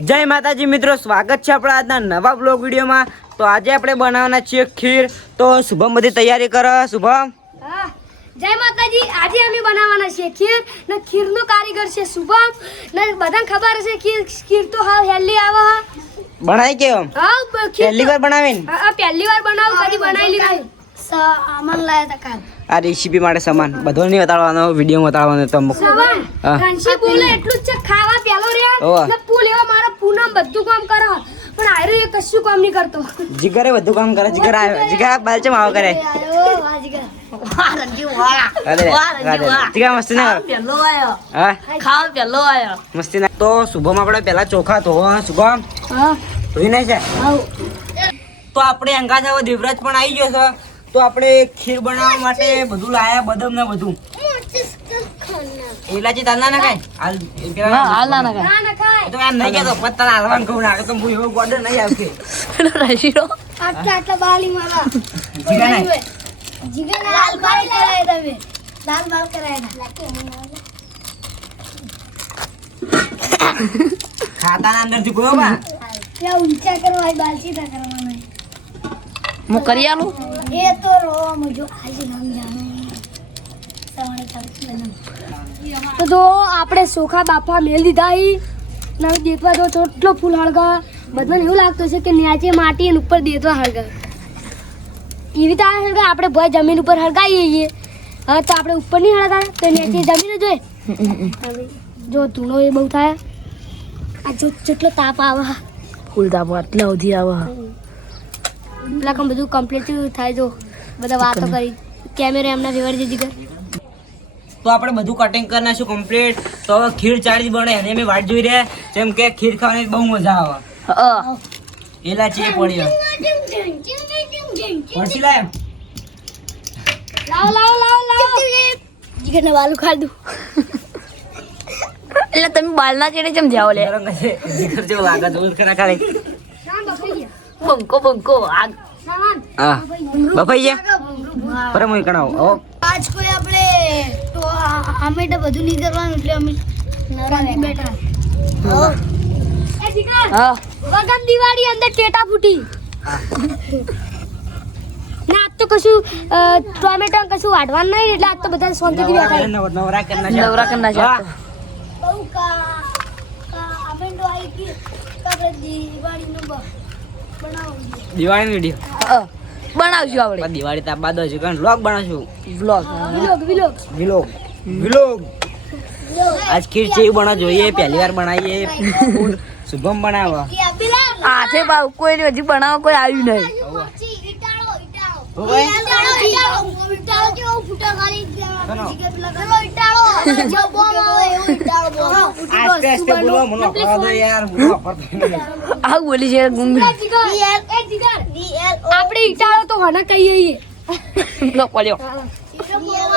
જય માતાજી મિત્રો સ્વાગત છે આપણા આજના નવા બ્લોગ વિડીયોમાં. તો આજે આપણે બનાવવાના છીએ ખીર. તો શુભમ બધી તૈયારી કરો શુભમ. જય માતાજી આજે અમે બનાવવાના છીએ ખીર. ને ખીરનો કારીગર છે શુભમ. ને બધાને ખબર હશે ખીર ખીર તો હાવ હેલ્ધી આવે હા. બનાવી કેમ હા પહેલી વાર બનાવીને? હા, પહેલી વાર બનાવ કદી બનાવેલી નહીં સામાન લાયા હતા કાલ. આ રેસીપી માટે સમાન? બધો નહીં બતાડવાનો વીડિયો બતાડવાનો તો અમુક. સવાન બોલે એટલું જ છે ખાવા પેલો ઓવા. રહ્યા ને એવા મારા પૂનમ બધું કામ કરો. પણ આયરો એ કશું કામ નહીં કરતો. જીગરે બધું કામ કરે જીગર આવે જીગર બાલચમ આવો કરે તો શુભમ આપણે પેલા ચોખા તો હા, શુભમ ધોઈ છે તો આપણે અંગા થવા દેવરાજ પણ આવી ગયો છે. તો આપણે ખીર બનાવવા માટે બધું લાયા બદામ ને બધું. એલાચી તાલ ના નખાય? હાલ હાલ ના નખાય. ના ના ખાય તો એમ નહીં કહેતો પત્તા હાલવાનું કહું ના તો હું એવો ગોડર નહીં આવશે પેલો રશીરો આટલા આટલા બાલી મારા. જીગા ના જીગા લાલ બાલ કરાય તમે. લાલ બાલ કરાય ખાતાના અંદરથી ગયો બા. ઊંચા કરવા બાલ કરવાના હું કરી આલું? એ તો રો મુજો આજે નામ જાણો. તો જો આપણે સોખા બાફા મેલ દીધા હી ના દેતવા જો ચોટલો ફૂલ હળગા. બધાને એવું લાગતું છે કે ન્યાચે માટી અને ઉપર દેતવા હળગા. એવી તો હળગા આપણે ભાઈ જમીન ઉપર હળગાઈએ છીએ. હવે તો આપણે ઉપર નહીં હળગા તો ન્યાચે જમીન જ હોય. જો ધૂણો એ બહુ થાય. આ જો જેટલો તાપ આવે. ફૂલ તાપ આટલા સુધી આવે. પેલા કામ બધું કમ્પ્લીટ થાય જો બધા વાતો કરી. કેમેરા એમના ફેવર છે કર તો આપણે બધું કટિંગ કરી નાખ્યું કમ્પ્લીટ તો હવે ખીર ચાળી બને અને અમે વાટ જોઈ રહ્યા. જેમ કે ખીર ખાવાની બહુ મજા આવે. એલા એલાચી એ પડી પડશી લાય લાવો લાવો લાવો લાવો. જીગર ને વાલું ખાધું એટલે તમે બાલના ચેડે કેમ જાઓ લે. જીગર જેવું લાગે જોર કરા ખાલી. બંકો બંકો આગ. હા. બફાઈ ગયા? પર હું કણાવ. ઓ આજ કોઈ આપણે તો અમે તો બધું નહીં કરવાનું એટલે અમે શાંતિ બેઠા. એ જીગર હા. વગન દિવાળી અંદર ટેટા ફૂટી. ના આજ તો કશું ટોમેટો કશું વાટવાનું નહીં એટલે આજ તો બધા શાંતિથી બેઠા નવરા નવરા કરી નવરા કરી નાખ્યા. બહુ કા કા અમે તો આવી ગઈ આપણે દિવાળીનું બ- દિવાળીનો વીડિયો બનાવશું આપણે. દિવાળી તાપ બાદ હશે. કારણ વ્લોગ બનાવશું? Vlog vlog vlog vlog vlog આજ ખીર છે બના જોઈએ પહેલી વાર બનાવીએ. શુભમ બનાવવા હાથે ભાવ કોઈ હજી બનાવવા કોઈ આવ્યું નહીં. આસ્તે બોલો છે ગુંગી આપણે ઈટાળો તો હને કહીએ પેલો પડ્યો.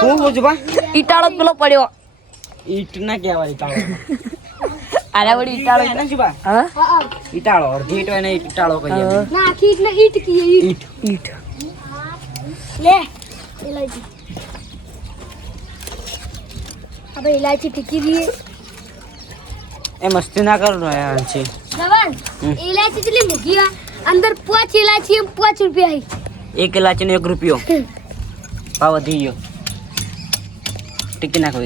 હું બોલું બા? ઈટાળો પેલો પડ્યો. ઈટ ના કહેવાય ઈટાળો. આના વળી ઈટાળો. એને શું બા? હા? હા, હા. ઈટાળો અડધી ઈટ હોય ને ઈટાળો કહીએ ના આખી એટલે ઈટ કહીએ ઈટ. ઈટ. ઈટ. લે ઇલાયચી આપણે ઇલાયચી ટીકી દઈએ. એ મસ્તી ના કરો યાર છે જવાન ઇલાયચી કેટલી મૂકી? અંદર પાંચ ઇલાયચી એમ પાંચ રૂપિયા હી. એક ઇલાયચી નો એક રૂપિયો. ભાવ વધી ગયો. ટીકી નાખો.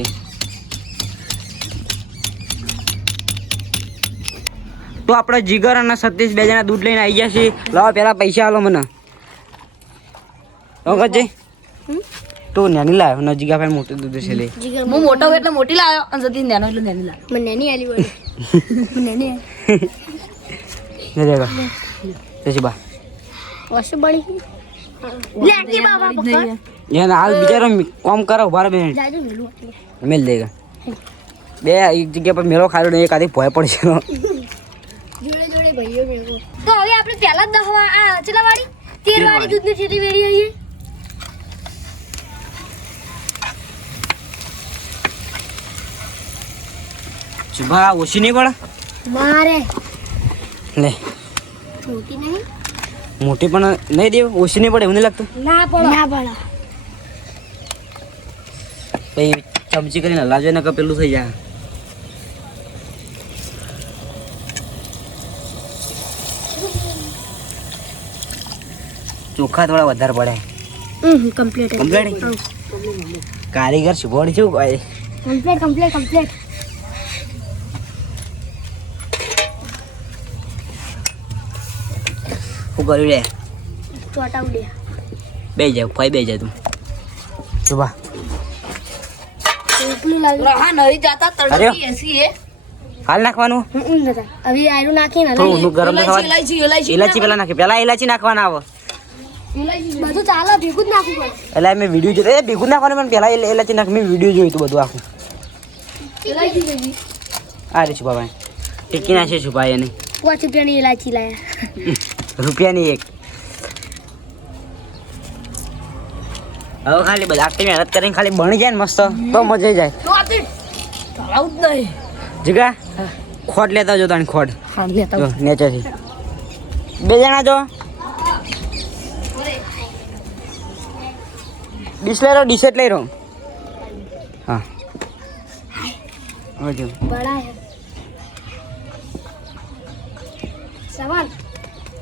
તો આપણે જીગર અને સતીશ બે જણા દૂધ લઈને આવી ગયા છીએ. લાવો પેલા પૈસા આલો મને. વખતજી તું નાની લાવ્યો જીગા ભાઈ મોટું દૂધ છે લે. હું મોટો હોય એટલે મોટી લાવ્યો અને સતી નાનો એટલે નાની લાવ્યો મને નહીં આલી વળી મને નહીં ને દેખો જસી બા. વસ્તુ બળી લેકી બાબા પકડ. એને હાલ બિચારો કોમ કરો બાર જાજુ મેલું મેલ દેગા બે એક જગ્યા પર મેળો ખાધો ને એક આધી ભય પડશે. જોડે જોડે ભાઈઓ મેળો તો હવે આપણે પહેલા દહવા આ ચલા વાળી તેર વાળી દૂધની થેલી વેરી આવીએ? સુભા ઓછી નહીં પડે મારે. લે. મોટી નહીં? મોટી પણ નહીં દેવ ઓછી નહીં પડે એવું નહીં લાગતું? ના પડે. ના પડે. ભાઈ ચમચી કરીને હલાવજો ને પેલું થઈ જાય. ચોખા થોડા વધારે પડે. કમ્પ્લીટ કમ્પ્લીટ કારીગર શુભોડી શું કમ્પ્લીટ કમ્પ્લીટ કમ્પ્લીટ કર્યું લે ચોટા ઉડ્યા બે જાવ. ફાઈ બે જા તું એ હાલ નાખવાનું. હવે આયરું નાખીને થોડું ગરમ ઇલાયચી થવા ઇલાયચી પેલા નાખી. પેલા નાખવાના આવે. બધું ચાલે ભેગું જ નાખવું એટલે મેં વીડિયો જોયો. એ ભેગું નાખવાનું પણ પહેલાં ઇલાચી નાખ મેં વીડિયો જોયું હતું બધું આખું. આ રે ટીકી એને. પાંચ રૂપિયાની ઇલાયચી લાયા. રૂપિયાની એક. હવે ખાલી બધા આટલી મહેનત કરીને ખાલી બની જાય ને મસ્ત. તો મજા જાય. તો જ નહીં. જીગા ખોટ લેતા જો તાણી ખોટ હા નેચેથી. બે જણા જો. ડિસેટ લઈ રહ્યો હા. હવે જો. બડા સવાલ.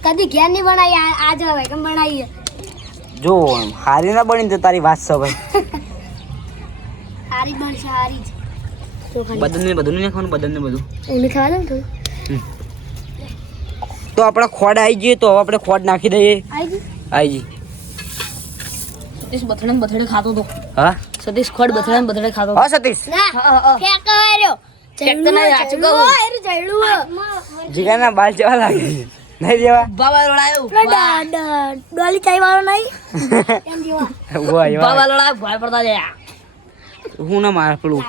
કદી ઘેર નહીં બનાવી આજ હવે કેમ બનાવી જો હારી ના બની તો તારી વાત છે ભાઈ. હારી બનશે હારી જ. તો ખાલી બદન ને બધું નહીં ખાવાનું બદલને બધું. એને તો આપણે ખોડ આવી જઈએ તો હવે આપણે ખોડ નાખી દઈએ. આવી જઈએ સતીશ બથડે બથડે ખાતો તો. હા? સતીશ ખોડ બથડે બથડે ખાતો હા સતીશ. ના હા, હા. ફેંક તો નહીં, આછું જીગાના બાલ જવા લાગે છે. નહીં દેવા? બાબા લડાયો ડોલી ચાઈ વાળો નહીં. એમ દેવા. બાબા લડાયો ભાઈ પડતા જાય હું ના માર પેલું?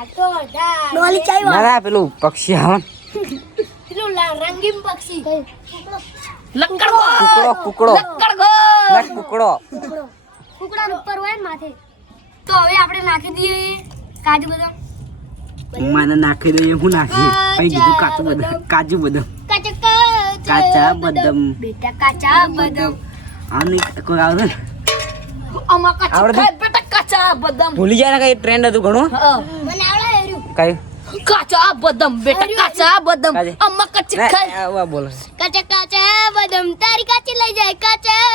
ડોલી ચાઈ વાળો. ના પેલું પક્ષી આવે. પેલું રંગીન પક્ષી. લક્કડ કુકડો. કુકડો લક્કડ ના કુકડો. કુકડા. ઉપર હોય માથે. તો હવે આપણે નાખી દઈએ કાજુ બદામ. મને નાખી દઈએ હું નાખી કઈ કીધું કાચું બદામ કાજુ બદામ. કાચા કાચા બદામ બેટા કાચા બદામ આની કોઈ આવડે ખાય બેટા કાચા બદામ ભૂલી જાય ને કઈ ટ્રેન્ડ હતું ઘણું. મને આવડે કઈ કાચા બદામ બેટા કાચા બદામ કાચી. આમાં કાચી ખાય આવા બોલે કાચા કાચા બદામ તારી કાચી લઈ જાય કાચા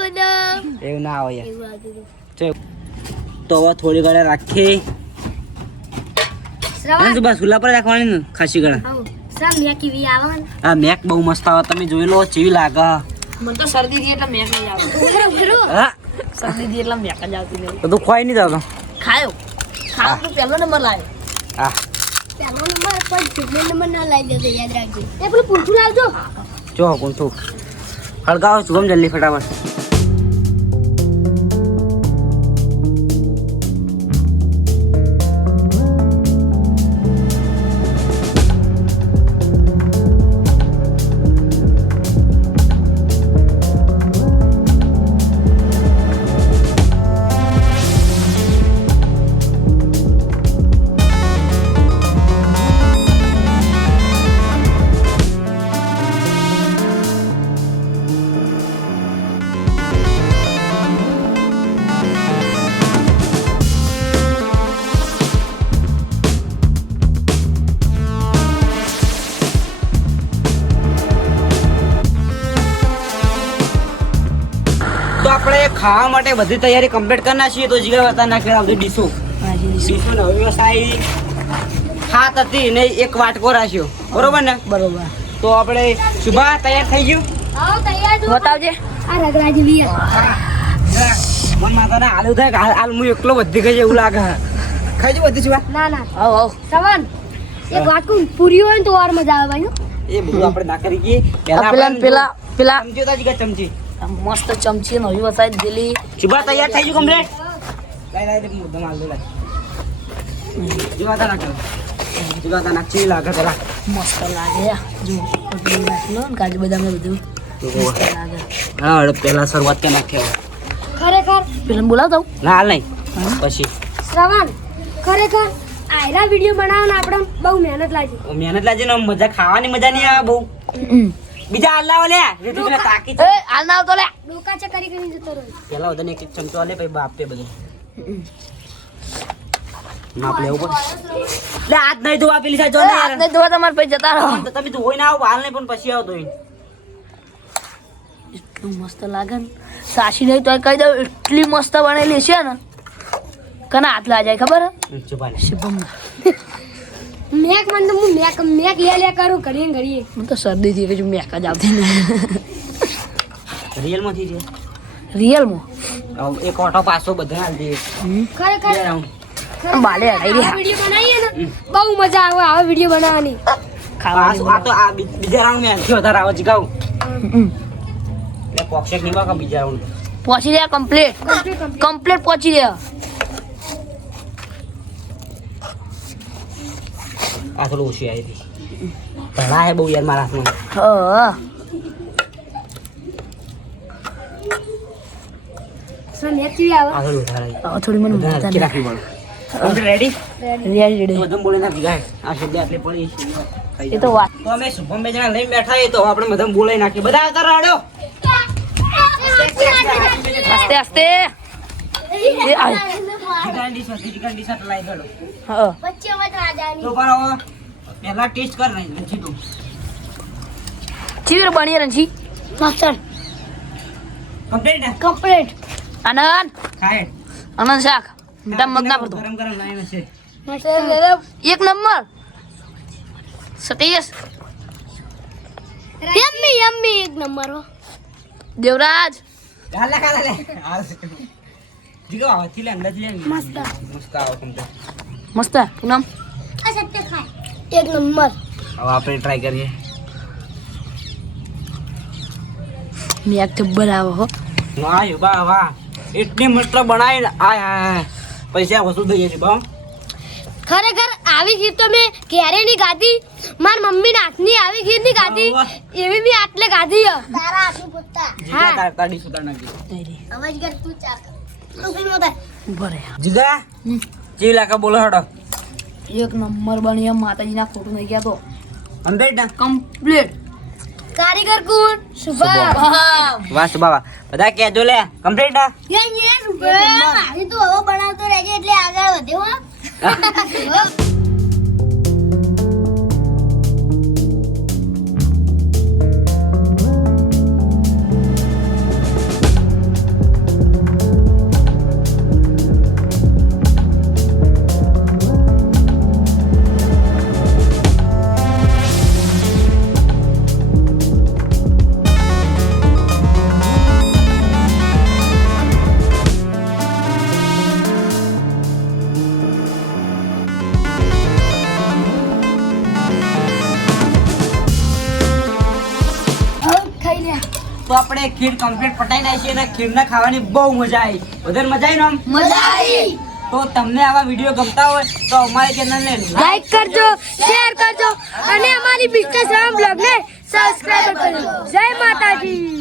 બદામ એવું ના આવે યાર. તો હવે થોડી ઘડી રાખી શ્રવણ શું બસ સુલા પર રાખવાની ને ખાસી ગળા આવો શ્રવણ મેં કેવી આવે ને. આ મેક બહુ મસ્ત આવે તમે જોઈ લો ચેવી લાગે. મને તો શરદી થી એટલે મેક નહીં આવે બરોબર હા. શરદી થી એટલે મેક જ આવતી નહીં તો ખોઈ નહીં જાતો? ખાયો. ખાવ તો પહેલો નંબર લાવ્યો હા. પહેલો નંબર પણ છેલ્લો નંબર ના લઈ દેતો યાદ રાખજો. એ પેલું પૂંઠું લાવજો. જો પૂંઠું. હળગાવો શુભમ જલ્દી ફટાફટ. ખાવા માટે બધી તૈયારી કમ્પ્લીટ કરી નાખીએ તો જીગા વતા નાખે બધી ડીશો. ડીશો. નવી વસાઈ હાથ હતી ને એક વાટકો રાખ્યો. બરોબર ને? બરોબર. તો આપણે શુભા તૈયાર થઈ ગયું? આવો તૈયાર જો બતાવજે. આ રગરાજી વી મન માતા ને હાલું થાય હાલ હું એકલો બધી ખાઈ એવું લાગે. ખાઈ જુ બધી શુભા. ના ના. આવ આવ. શ્રવણ એક વાટકું પૂરી હોય ને તો વાર મજા આવે ભાઈ એ બધું આપણે પેલા પેલા પેલા. ચમચી હતા જીગા ચમચી મસ્ત ચમચી નવી વસાઈ દીધેલી ચુબા તૈયાર થઈ ગયું કમ્પ્લેટ લઈ લઈ લાઈ હું માલ લઈ. દો તા નાખ નાખ્યો જીવાતા નાખ ચી લાગે જરા. મસ્ત લાગે જો નાખલો ને કાજુ બદામ ને બધું હા હવે પહેલા શરૂઆત કે નાખે ખરેખર? પેલા બોલાવ દઉં ના હાલ નહીં. પછી. શ્રવણ ખરેખર? આયરા વીડિયો બનાવવાના આપણે બહુ મહેનત લાગી. મહેનત લાગી ને મજા ખાવાની મજા નહીં આવે બહુ. બીજા હાલ લાવો લે. રીતુ ને તાકી એ હાલ તો લે. ડોકા છે કરી કરી જતો રહે. પેલા બધાને એક એક ચમચો આલે પછી બાપે બધું. માપ લેવું પડે લે હાથ નહીં ધોવા પેલી સા જો ને હાથ નહીં ધોવા તમારે પછી જતા રહો. તો તમે ધોઈ ના આવો હાલ નહીં પણ પછી આવો ધોઈ એટલું મસ્ત લાગે ને. સાસી નહીં તો કહી દઉં એટલી મસ્ત બનેલી છે ને. કના હાથ લા જાય ખબર ચુપા શુભમ મેક મને તો હું મેક મેક લે લે કરું ઘડીએ ને ઘડીએ. મને તો શરદી થઈ ગઈ મેક જ આવતી નહીં રિયલમાંથી છે? રિયલમાં એક ઓટો પાછો બધા હાલ દે. ખરેખર? બાલે હટાઈ આ રહ્યા. બનાવીએ ને બહુ મજા આવે આવા વીડિયો બનાવવાની. ખાવાનું આ તો આ બીજા રાઉન્ડ મેં આથી વધારે આવે હમ. એટલે પોક્ષક નહીં બાકા બીજા રાઉન્ડ પહોંચી ગયા કમ્પ્લીટ કમ્પ્લીટ પહોંચી રહ્યા આ થોડું ઓછી આવી હતી. ભણા હે બહુ યાર મારા હાથમાં. થોડું મને બધા રેડી રેડી તો બોલી નાખી ગાય આ શબ્દ આટલી પડી. એ તો વાત. તો અમે શુભમ બે જણા લઈને બેઠા છીએ તો આપણે બધા બોલાઈ નાખીએ. બધા આવતા રાડ્યો આસ્તે આસ્તે. એ. ચિકન ડીશ હતી ચિકન ડીશ આટલા ગયો હા વચ્ચે હવે રાજાની તો પણ હવે પહેલા ટેસ્ટ કર નહીં નથી તું. ચીવીર બની રંજી માસ્ટર. કમ્પ્લીટ કમ્પ્લીટ આનંદ. ખાય. આનંદ શાક. દમ મત ના પડતો. ગરમ ગરમ લાવીને છે. એક નંબર. સતીશ. યમ્મી યમ્મી એક નંબર દેવરાજ. હાલે હાલે. હાલ. જીગો આવતી લે અંદાજ લે મસ્ત. મસ્ત આવો કમ્પ્લીટ મસ્ત પૂનમ આ સત્ય ખાય એક નંબર હવે આપણે ટ્રાય કરીએ મેં જબ્બર આવો હો વાહ યો બા વાહ એટલી મસ્ત બનાવી આય હાય પૈસા વસૂલ થઈ જશે બા ખરેખર આવી ખીર તો મેં ક્યારે નહીં ખાધી મારી મમ્મીના હાથની આવી ખીર નહીં ખાધી એવી બી આટલે ખાધી તારા હાથની પુત્તા જીગા તાર તાડી સુતાર નાખી અવાજ કર તું ચાક તું જીગા હમ. લાકા બોલો હડો. એક નંબર બની એમ માતાજીના નહીં ગયા તો. કમ્પ્લીટ ને કમ્પ્લીટ કારીગર કોણ શુભા વાહ વાહ. બધા કહેજો લે. કમ્પ્લીટ ને યે યે શુભા મારી હવે બનાવતો રહેજે એટલે આગળ વધે હો. આપણે ખીર કમ્પ્લીટ પટાઈ નાખીએ અને ખીરના ખાવાની બહુ મજા આવી. વધારે મજા આવી ને આમ? મજા આવી. તો તમને આવા વીડિયો ગમતા હોય તો અમારી ચેનલને લાઈક કરજો શેર કરજો અને અમારી બિઝનેસ રામ બ્લોગને સબસ્ક્રાઇબ કરજો. જય માતાજી.